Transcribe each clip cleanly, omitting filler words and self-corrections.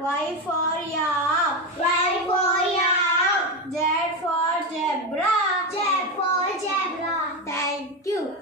Y for yak. Y for yak. Z for zebra. Z for zebra. Thank you.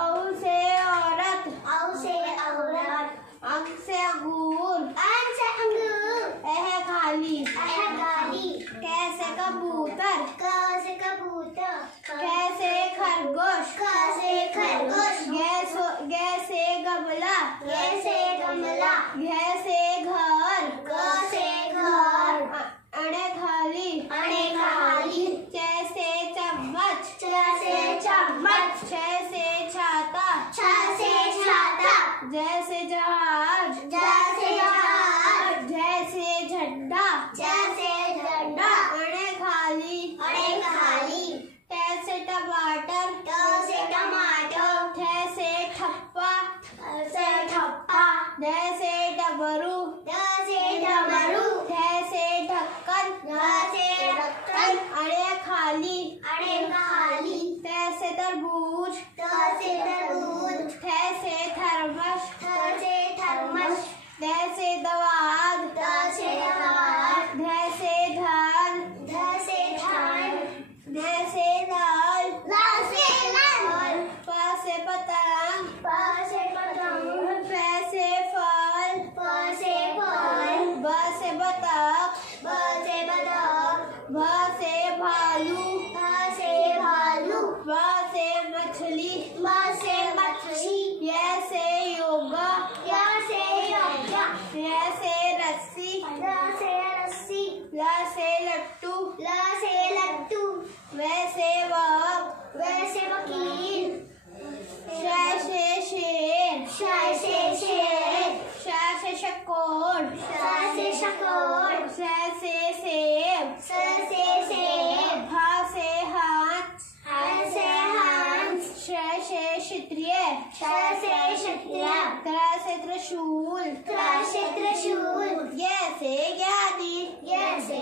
औ से औरत, औ से औरत, अंग से अंगूर, अंग से अंगूर, एह खाली, एह खाली, कैसे कबूतर, कैसे कबूतर, कैसे खरगोश, कैसे खरगोश, गैसे गमला, कैसे गमला, कैसे घर, कैसे घर, अणे खाली, अणे खाली, जैसे चम्मच, जैसे चम्मच, जैसे छाता, जैसे छाता, जैसे जहाज, जैसे जहाज, जैसे झंडा, जैसे झंडा, अणे खाली, अणे खाली, कैसे टमाटर, कैसे टमाटर, जैसे ठप्पा, जैसे ठप्पा, जैसे डमरू, जैसे डमरू, जैसे ढक्कन, जैसे ढक्कन, अणे खाली, अणे खाली, तैसे तरबूज, तैसे तरबूज, तैसे थर्मस, तैसे थर्मस, तैसे दवात, तैसे दवात, जैसे धान, जैसे धान, जैसे दाल, जैसे दाल, पासे पतंग, पासे पतंग, पैसे फल, पासे फल, बसे बतख, बसे बतख, बसे भालू, बसे भालू, बसे मछली, बसे मछली, ऐसे योगा, ऐसे योगा, ऐसे रस्सी, ऐसे रस्सी, ऐसे लट्टू, ऐसे लट्टू, वैसे वक्त, वैसे वकील, शैसे शेर, शैसे शेर, शैसे शकोर, शैसे शकोर, शैसे सेब, शैसे सेब, हासे हाथ, हासे हाथ, शैसे क्षत्रिय, शैसे क्षत्रिय, त्रैसे त्रिशूल, त्रैसे त्रिशूल, जैसे ज्ञानी, जैसे